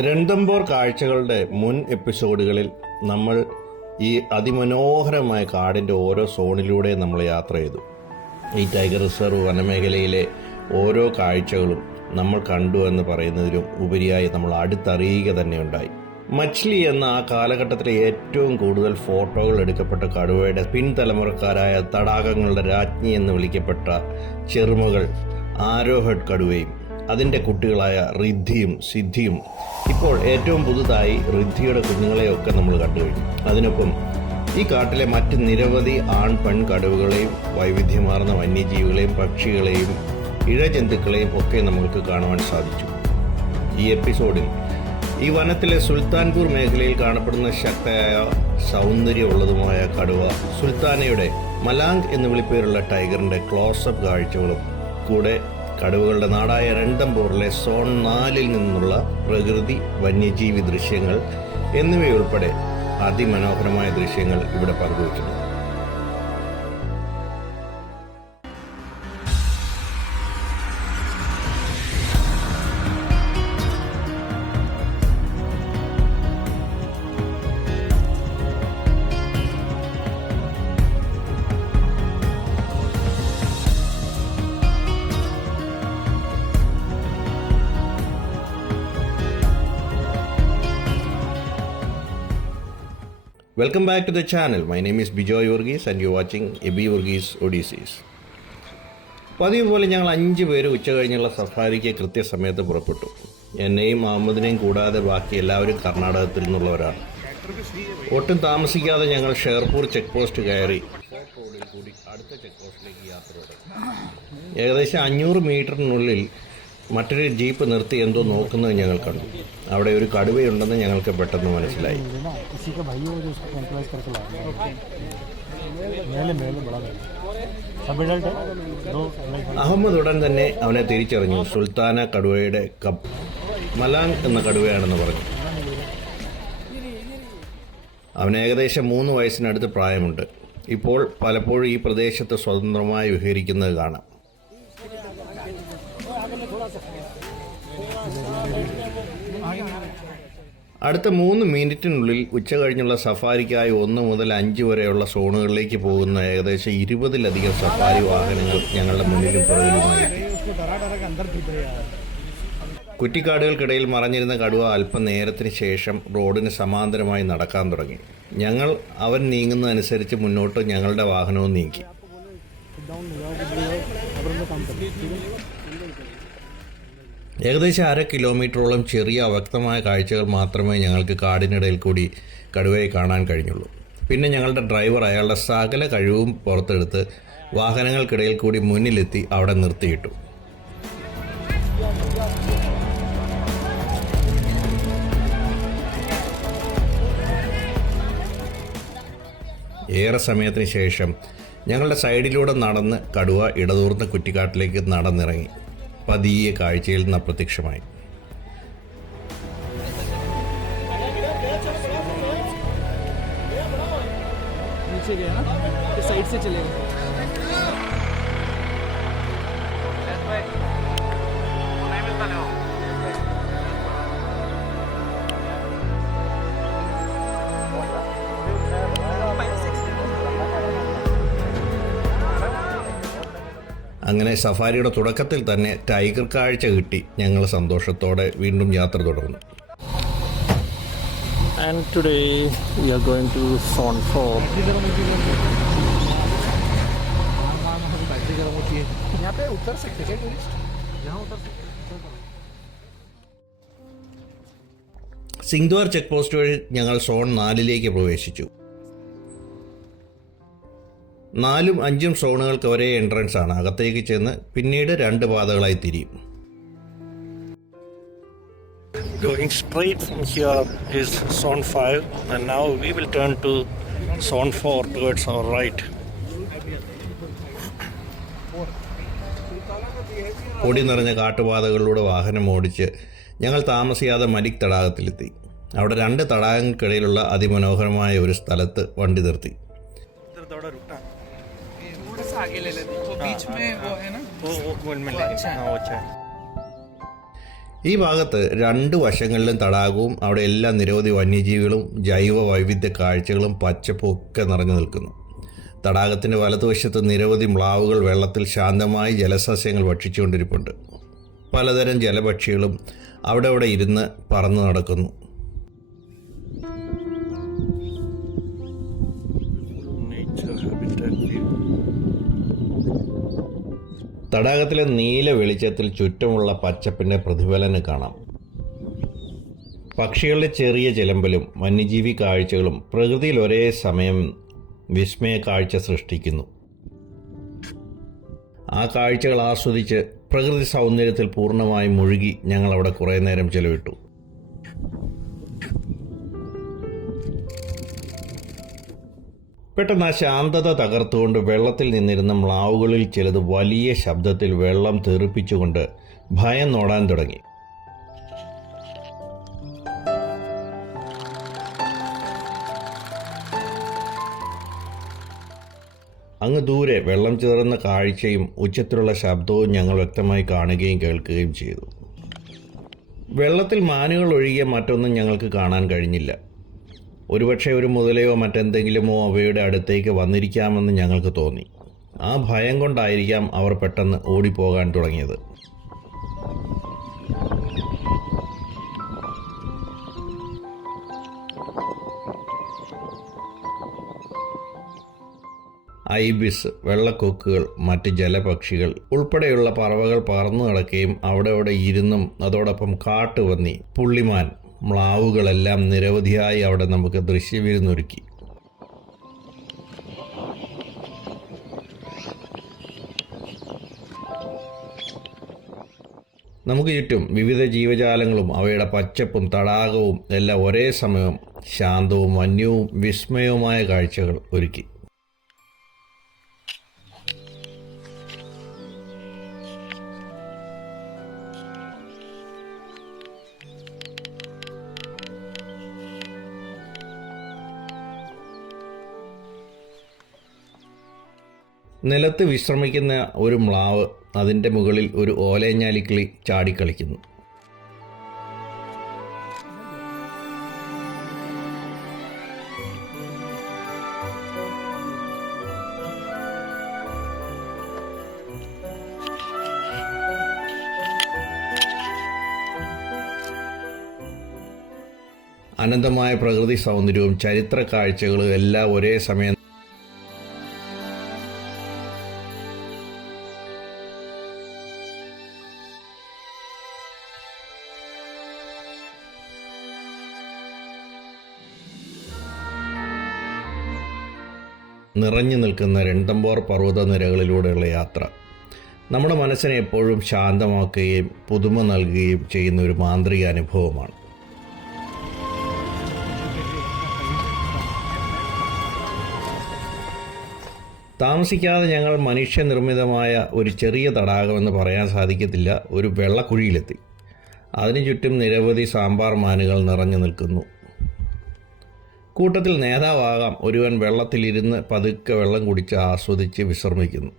രണ്ടംബോർ കാഴ്ചകളുടെ മുൻ എപ്പിസോഡുകളിൽ നമ്മൾ ഈ അതിമനോഹരമായ കാടിൻ്റെ ഓരോ സോണിലൂടെ നമ്മൾ യാത്ര ചെയ്തു. ഈ ടൈഗർ റിസർവ് വനമേഖലയിലെ ഓരോ കാഴ്ചകളും നമ്മൾ കണ്ടു എന്ന് പറയുന്നതിലും ഉപരിയായി നമ്മൾ അടുത്തറിയുക തന്നെ ഉണ്ടായി. മച്ച്ലി എന്ന ആ കാലഘട്ടത്തിലെ ഏറ്റവും കൂടുതൽ ഫോട്ടോകൾ എടുക്കപ്പെട്ട കടുവയുടെ പിൻതലമുറക്കാരായ തടാകങ്ങളുടെ രാജ്ഞി എന്ന് വിളിക്കപ്പെട്ട ചെറുമകൾ ആരോഹെഡ് കടുവയും അതിൻ്റെ കുട്ടികളായ റിദ്ധിയും സിദ്ധിയും, ഇപ്പോൾ ഏറ്റവും പുതുതായി റിദ്ധിയുടെ കുഞ്ഞുങ്ങളെയൊക്കെ നമ്മൾ കണ്ടുകഴിഞ്ഞു. അതിനൊപ്പം ഈ കാട്ടിലെ മറ്റ് നിരവധി ആൺ പെൺ കടുവകളെയും വൈവിധ്യമാർന്ന വന്യജീവികളെയും പക്ഷികളെയും ഇഴജന്തുക്കളെയും ഒക്കെ നമുക്ക് കാണുവാൻ സാധിച്ചു. ഈ എപ്പിസോഡിൽ ഈ വനത്തിലെ സുൽത്താൻപൂർ മേഖലയിൽ കാണപ്പെടുന്ന ശക്തയായ സൗന്ദര്യമുള്ളതുമായ കടുവ സുൽത്താനയുടെ മലാങ് എന്ന് വിളിപ്പേരുള്ള ടൈഗറിന്റെ ക്ലോസപ്പ് കാഴ്ചകളും കൂടെ കടുവകളുടെ നാടായ രണ്ടംബോറിലെ സോൺ 4 നിന്നുള്ള പ്രകൃതി വന്യജീവി ദൃശ്യങ്ങൾ എന്നിവയുൾപ്പെടെ അതിമനോഹരമായ ദൃശ്യങ്ങൾ ഇവിടെ പങ്കുവയ്ക്കുന്നു. Welcome back to the channel. My name is Bijoy Varghese and you're watching Ebi Varghese Odysseys. പതിവ് പോലെ ഞങ്ങൾ 5 പേര് ഉച്ച കഴിഞ്ഞുള്ള സഫാരിക്ക് കൃത്യസമയത്ത് പുറപ്പെട്ടു. എന്നെയും അഹമ്മദിനെയും കൂടാതെ ബാക്കി എല്ലാവരും കർണാടകത്തിൽ നിന്നുള്ളവരാണ്. ഒട്ടും താമസിക്കാതെ ഞങ്ങൾ ഷേർപൂർ ചെക്ക് പോസ്റ്റ് കയറി ഫോർട്ട് റോഡിൽ കൂടി അടുത്ത ചെക്ക് പോസ്റ്റിലേക്ക് യാത്ര തുടങ്ങി. ഏകദേശം 500 മീറ്ററിനുള്ളിൽ മറ്റൊരു ജീപ്പ് നിർത്തി എന്തോ നോക്കുന്നത് ഞങ്ങൾ കണ്ടു. അവിടെ ഒരു കടുവയുണ്ടെന്ന് ഞങ്ങൾക്ക് പെട്ടെന്ന് മനസ്സിലായി. അഹമ്മദ് ഉടൻ തന്നെ അവനെ തിരിച്ചറിഞ്ഞു. സുൽത്താന കടുവയുടെ കപ്പ് മലാങ് എന്ന കടുവയാണെന്ന് പറഞ്ഞു. അവന് ഏകദേശം 3 വയസ്സിനടുത്ത് പ്രായമുണ്ട്. ഇപ്പോൾ പലപ്പോഴും ഈ പ്രദേശത്ത് സ്വതന്ത്രമായി വിഹരിക്കുന്നത് കാണാം. അടുത്ത 3 മിനിറ്റിനുള്ളിൽ ഉച്ച കഴിഞ്ഞുള്ള സഫാരിക്കായി 1 മുതൽ 5 വരെയുള്ള സോണുകളിലേക്ക് പോകുന്ന ഏകദേശം 20-ലധികം സഫാരി വാഹനങ്ങൾ ഞങ്ങളുടെ മുന്നിലും പുറകിലുമായി. കുറ്റിക്കാടുകൾക്കിടയിൽ മറഞ്ഞിരുന്ന കടുവ അല്പം നേരത്തിന് ശേഷം റോഡിന് സമാന്തരമായി നടക്കാൻ തുടങ്ങി. ഞങ്ങൾ അവൻ നീങ്ങുന്നതനുസരിച്ച് മുന്നോട്ട് ഞങ്ങളുടെ വാഹനവും നീക്കി. ഏകദേശം 1/2 കിലോമീറ്ററോളം ചെറിയ അവ്യക്തമായ കാഴ്ചകൾ മാത്രമേ ഞങ്ങൾക്ക് കാടിനിടയിൽ കൂടി കടുവയെ കാണാൻ കഴിഞ്ഞുള്ളൂ. പിന്നെ ഞങ്ങളുടെ ഡ്രൈവർ അയാളുടെ സകല കഴിവും പുറത്തെടുത്ത് വാഹനങ്ങൾക്കിടയിൽ കൂടി മുന്നിലെത്തി അവിടെ നിർത്തിയിട്ടു. ഏറെ സമയത്തിന് ശേഷം ഞങ്ങളുടെ സൈഡിലൂടെ നടന്ന് കടുവ ഇടതൂർന്ന കുറ്റിക്കാട്ടിലേക്ക് നടന്നിറങ്ങി പതിയെ കാഴ്ചയിൽ നിന്ന് അപ്രത്യക്ഷമായി. അങ്ങനെ സഫാരിയുടെ തുടക്കത്തിൽ തന്നെ ടൈഗർ കാഴ്ച കിട്ടി. ഞങ്ങൾ സന്തോഷത്തോടെ വീണ്ടും യാത്ര തുടർന്നു. And today we are going to Zone 4. Singhdwar check post വഴി ഞങ്ങൾ സോൺ 4 പ്രവേശിച്ചു. 4ഉം 5ഉം സോണുകൾക്ക് ഒരേ എൻട്രൻസ് ആണ്. അകത്തേക്ക് ചെന്ന് പിന്നീട് 2 പാതകളായി തിരിയും. Going straight from here is Zone 5 and now we will turn to Zone 4 towards our right. പൊടി നിറഞ്ഞ കാട്ടുപാതകളിലൂടെ വാഹനം ഓടിച്ച് ഞങ്ങൾ താമസിയാതെ മലിക് തടാകത്തിലെത്തി. അവിടെ 2 തടാകങ്ങൾക്കിടയിലുള്ള അതിമനോഹരമായ ഒരു സ്ഥലത്ത് വണ്ടി നിർത്തി. आगे ले लेते हैं, वो बीच में वो है ना, वो मिल लेंगे। हाँ, वो अच्छा है। ഈ ഭാഗത്ത് രണ്ട് വശങ്ങളിലും തടാകവും അവിടെ എല്ലാം നിരവധി വന്യജീവികളും ജൈവ വൈവിധ്യ കാഴ്ചകളും പച്ചപ്പും ഒക്കെ നിറഞ്ഞു നിൽക്കുന്നു. തടാകത്തിൻ്റെ വലതുവശത്ത് നിരവധി മ്ലാവുകൾ വെള്ളത്തിൽ ശാന്തമായി ജലസസ്യങ്ങൾ ഭക്ഷിച്ചുകൊണ്ടിരിപ്പുണ്ട്. പലതരം ജലപക്ഷികളും അവിടെ ഇരുന്ന് പറന്നു നടക്കുന്നു. തടാകത്തിലെ നീല വെളിച്ചത്തിൽ ചുറ്റുമുള്ള പച്ചപ്പിൻ്റെ പ്രതിഫലനം കാണാം. പക്ഷികളുടെ ചെറിയ ചിലമ്പലും വന്യജീവി കാഴ്ചകളും പ്രകൃതിയിൽ ഒരേ സമയം വിസ്മയ കാഴ്ച സൃഷ്ടിക്കുന്നു. ആ കാഴ്ചകൾ ആസ്വദിച്ച് പ്രകൃതി സൗന്ദര്യത്തിൽ പൂർണ്ണമായി മുഴുകി ഞങ്ങൾ അവിടെ കുറേ നേരം ചെലവിട്ടു. പെട്ടെന്ന് ആ ശാന്തത തകർത്തുകൊണ്ട് വെള്ളത്തിൽ നിന്നിരുന്ന മ്ലാവുകളിൽ ചിലത് വലിയ ശബ്ദത്തിൽ വെള്ളം തെറിപ്പിച്ചുകൊണ്ട് ഭയം നോടാൻ തുടങ്ങി. അങ്ങ് ദൂരെ വെള്ളം ചേർന്ന കാഴ്ചയും ഉച്ചത്തിലുള്ള ശബ്ദവും ഞങ്ങൾ വ്യക്തമായി കാണുകയും കേൾക്കുകയും ചെയ്തു. വെള്ളത്തിൽ മാനുകൾ ഒഴികെ മറ്റൊന്നും ഞങ്ങൾക്ക് കാണാൻ കഴിഞ്ഞില്ല. ഒരുപക്ഷെ ഒരു മുതലയോ മറ്റെന്തെങ്കിലുമോ അവയുടെ അടുത്തേക്ക് വന്നിരിക്കാമെന്ന് ഞങ്ങൾക്ക് തോന്നി. ആ ഭയം കൊണ്ടായിരിക്കാം അവർ പെട്ടെന്ന് ഓടിപ്പോകാൻ തുടങ്ങിയത്. ഐബിസ്, വെള്ളക്കൊക്കുകൾ, മറ്റ് ജലപക്ഷികൾ ഉൾപ്പെടെയുള്ള പറവകൾ പറന്നു നടക്കുകയും അവിടെ ഇരുന്നും അതോടൊപ്പം കാട്ടുപന്നി, പുള്ളിമാൻ, മ്ലാവുകളെല്ലാം നിരവധിയായി അവിടെ നമുക്ക് ദൃശ്യവിരുന്നൊരുക്കി. നമുക്ക് ചുറ്റും വിവിധ ജീവജാലങ്ങളും അവയുടെ പച്ചപ്പും തടാകവും എല്ലാം ഒരേ സമയം ശാന്തവും വന്യവും വിസ്മയവുമായ കാഴ്ചകൾ ഒരുക്കി. നിലത്ത് വിശ്രമിക്കുന്ന ഒരു മ്ലാവ് അതിൻ്റെ മുകളിൽ ഒരു ഓലഞ്ഞാലിക്കിളി ചാടിക്കളിക്കുന്നു. അനന്തമായ പ്രകൃതി സൗന്ദര്യവും ചരിത്ര കാഴ്ചകളും എല്ലാം ഒരേ സമയം നിറഞ്ഞു നിൽക്കുന്ന രണ്ടമ്പോർ പർവ്വത നിരകളിലൂടെയുള്ള യാത്ര നമ്മുടെ മനസ്സിനെ എപ്പോഴും ശാന്തമാക്കുകയും പുതുമ നൽകുകയും ചെയ്യുന്ന ഒരു മാന്ത്രിക അനുഭവമാണ്. താമസിക്കാതെ ഞങ്ങൾ മനുഷ്യനിർമ്മിതമായ ഒരു ചെറിയ തടാകമെന്ന് പറയാൻ സാധിക്കത്തില്ല ഒരു വെള്ളക്കുഴിയിലെത്തി. അതിനു ചുറ്റും നിരവധി സാമ്പാർ മാനുകൾ നിറഞ്ഞു നിൽക്കുന്നു. കൂട്ടത്തിൽ നേതാവാകാം ഒരുവൻ വെള്ളത്തിലിരുന്ന് പതുക്കെ വെള്ളം കുടിച്ച് ആസ്വദിച്ച് വിശ്രമിക്കുന്നു.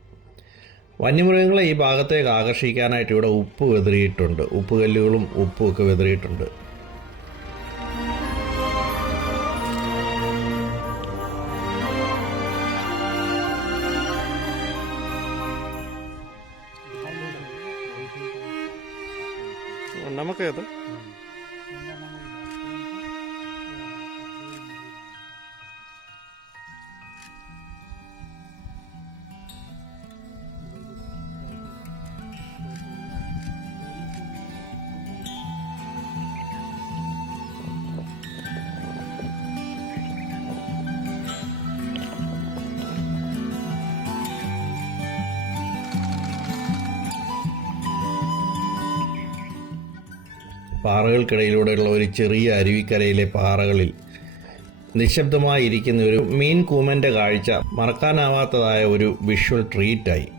വന്യമൃഗങ്ങളെ ഈ ഭാഗത്തേക്ക് ആകർഷിക്കാനായിട്ട് ഇവിടെ ഉപ്പ് വിതറിയിട്ടുണ്ട്. ഉപ്പുകല്ലുകളും ഉപ്പും ഒക്കെ വിതറിയിട്ടുണ്ട്. നമുക്കേത് പാറകൾക്കിടയിലൂടെയുള്ള ഒരു ചെറിയ അരുവിക്കരയിലെ പാറകളിൽ നിശബ്ദമായിരിക്കുന്ന ഒരു മീൻ കൂമൻ്റെ കാഴ്ച മറക്കാനാവാത്തതായ ഒരു വിഷ്വൽ ട്രീറ്റായി.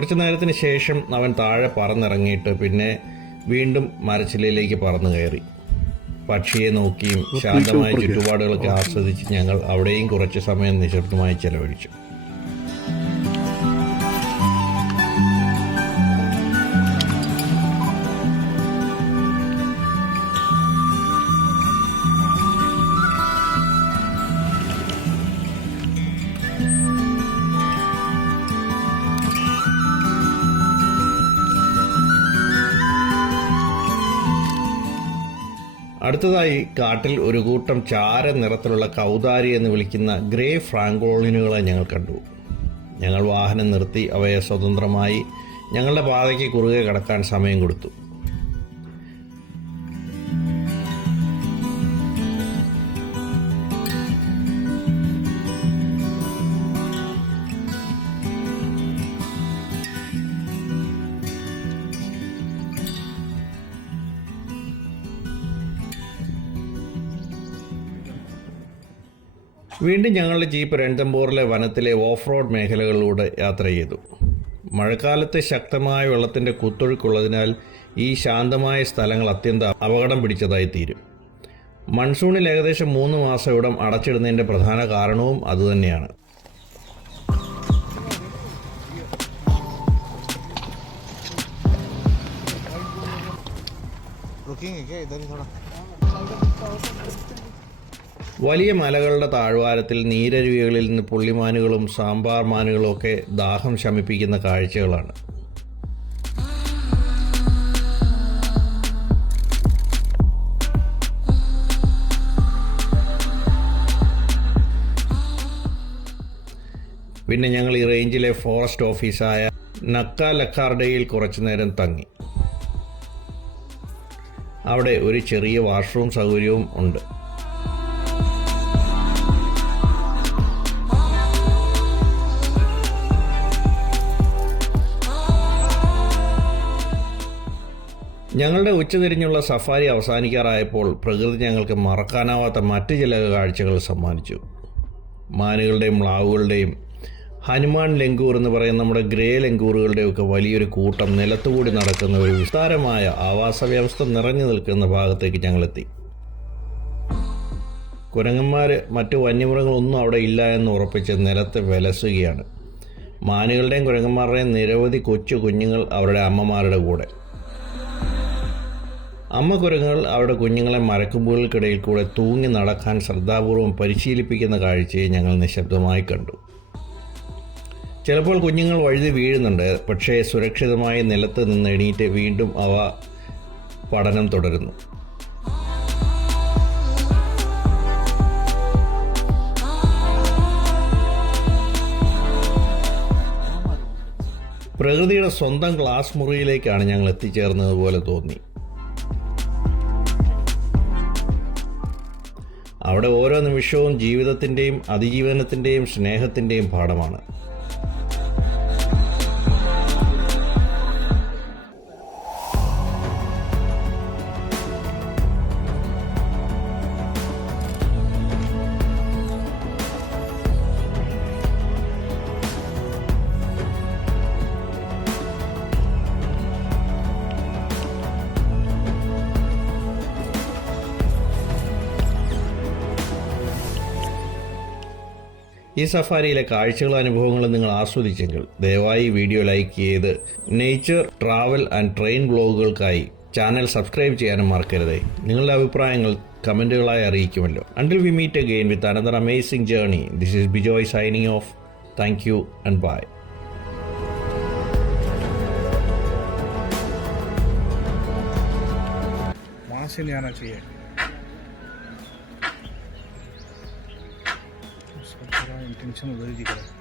കുറച്ചു നേരത്തിന് ശേഷം അവൻ താഴെ പറന്നിറങ്ങിയിട്ട് പിന്നെ വീണ്ടും മരച്ചില്ലയിലേക്ക് പറന്നു കയറി. പക്ഷിയെ നോക്കിയും ശാന്തമായ ചുറ്റുപാടുകളൊക്കെ ആസ്വദിച്ച് ഞങ്ങൾ അവിടെയും കുറച്ച് സമയം നിശബ്ദമായി ചെലവഴിച്ചു. അടുത്തതായി കാട്ടിൽ ഒരു കൂട്ടം ചാര നിറത്തിലുള്ള കൗതാരി എന്ന് വിളിക്കുന്ന ഗ്രേ ഫ്രാങ്കോളിനുകളെ ഞങ്ങൾ കണ്ടു. ഞങ്ങൾ വാഹനം നിർത്തി അവയെ സ്വതന്ത്രമായി ഞങ്ങളുടെ പാതയ്ക്ക് കുറുകെ കടക്കാൻ സമയം കൊടുത്തു. വീണ്ടും ഞങ്ങളുടെ ജീപ്പ് രൺതംബോറിലെ വനത്തിലെ ഓഫ് റോഡ് മേഖലകളിലൂടെ യാത്ര ചെയ്തു. മഴക്കാലത്ത് ശക്തമായ വെള്ളത്തിൻ്റെ കുത്തൊഴുക്കുള്ളതിനാൽ ഈ ശാന്തമായ സ്ഥലങ്ങൾ അത്യന്തം അപകടം പിടിച്ചതായി തീരും. മൺസൂണിൽ ഏകദേശം 3 മാസം ഇവിടം അടച്ചിടുന്നതിൻ്റെ പ്രധാന കാരണവും അതുതന്നെയാണ്. വലിയ മലകളുടെ താഴ്വാരത്തിൽ നീരരുവികളിൽ നിന്ന് പുള്ളിമാനുകളും സാമ്പാർ മാനുകളും ഒക്കെ ദാഹം ശമിപ്പിക്കുന്ന കാഴ്ചകളാണ്. പിന്നെ ഞങ്ങൾ ഈ റേഞ്ചിലെ ഫോറസ്റ്റ് ഓഫീസായ നക്ക ലക്കാർഡയിൽ കുറച്ചു നേരം തങ്ങി. അവിടെ ഒരു ചെറിയ വാഷ്റൂം സൗകര്യവും ഉണ്ട്. ഞങ്ങളുടെ ഉച്ചതിരിഞ്ഞുള്ള സഫാരി അവസാനിക്കാറായപ്പോൾ പ്രകൃതി ഞങ്ങൾക്ക് മറക്കാനാവാത്ത മറ്റ് ചില കാഴ്ചകൾ സമ്മാനിച്ചു. മാനുകളുടെയും മ്ലാവുകളുടെയും ഹനുമാൻ ലങ്കൂർ എന്ന് പറയുന്ന നമ്മുടെ ഗ്രേ ലങ്കൂറുകളുടെയൊക്കെ വലിയൊരു കൂട്ടം നിലത്തുകൂടി നടക്കുന്ന ഒരു വിസ്താരമായ ആവാസ വ്യവസ്ഥ നിറഞ്ഞു നിൽക്കുന്ന ഭാഗത്തേക്ക് ഞങ്ങളെത്തി. കുരങ്ങന്മാർ മറ്റു വന്യമൃഗങ്ങളൊന്നും അവിടെ ഇല്ല എന്ന് ഉറപ്പിച്ച് നിലത്ത് വിലസുകയാണ്. മാനുകളുടെയും കുരങ്ങന്മാരുടെയും നിരവധി കൊച്ചു കുഞ്ഞുങ്ങൾ അവരുടെ അമ്മമാരുടെ കൂടെ. അമ്മ കുരങ്ങുകൾ അവരുടെ കുഞ്ഞുങ്ങളെ മരക്കൊമ്പുകൾക്കിടയിൽ കൂടെ തൂങ്ങി നടക്കാൻ ശ്രദ്ധാപൂർവം പരിശീലിപ്പിക്കുന്ന കാഴ്ചയെ ഞങ്ങൾ നിശബ്ദമായി കണ്ടു. ചിലപ്പോൾ കുഞ്ഞുങ്ങൾ വഴുതി വീഴുന്നുണ്ട്, പക്ഷേ സുരക്ഷിതമായി നിലത്ത് നിന്ന് എണീറ്റ് വീണ്ടും അവ പഠനം തുടരുന്നു. പ്രകൃതിയുടെ സ്വന്തം ക്ലാസ് മുറിയിലേക്കാണ് ഞങ്ങൾ എത്തിച്ചേർന്നതുപോലെ തോന്നി. അവിടെ ഓരോ നിമിഷവും ജീവിതത്തിൻ്റെയും അതിജീവനത്തിൻ്റെയും സ്നേഹത്തിൻ്റെയും പാഠമാണ്. ഈ സഫാരിയിലെ കാഴ്ചകളും അനുഭവങ്ങളും നിങ്ങൾ ആസ്വദിച്ചെങ്കിൽ ദയവായി വീഡിയോ ലൈക്ക് ചെയ്ത് നേച്ചർ, ട്രാവൽ ആൻഡ് ട്രെയിൻ വ്ലോഗുകൾക്കായി ചാനൽ സബ്സ്ക്രൈബ് ചെയ്യാനും മറക്കരുതേ. നിങ്ങളുടെ അഭിപ്രായങ്ങൾ കമൻറ്റുകളായി അറിയിക്കുമല്ലോ. Until we meet again with another amazing journey, this is Bijoy signing off. Thank you and bye. वहाँ से नहीं आना चाहिए, उसका पूरा इंटेंशन उधर ही दिख रहा है.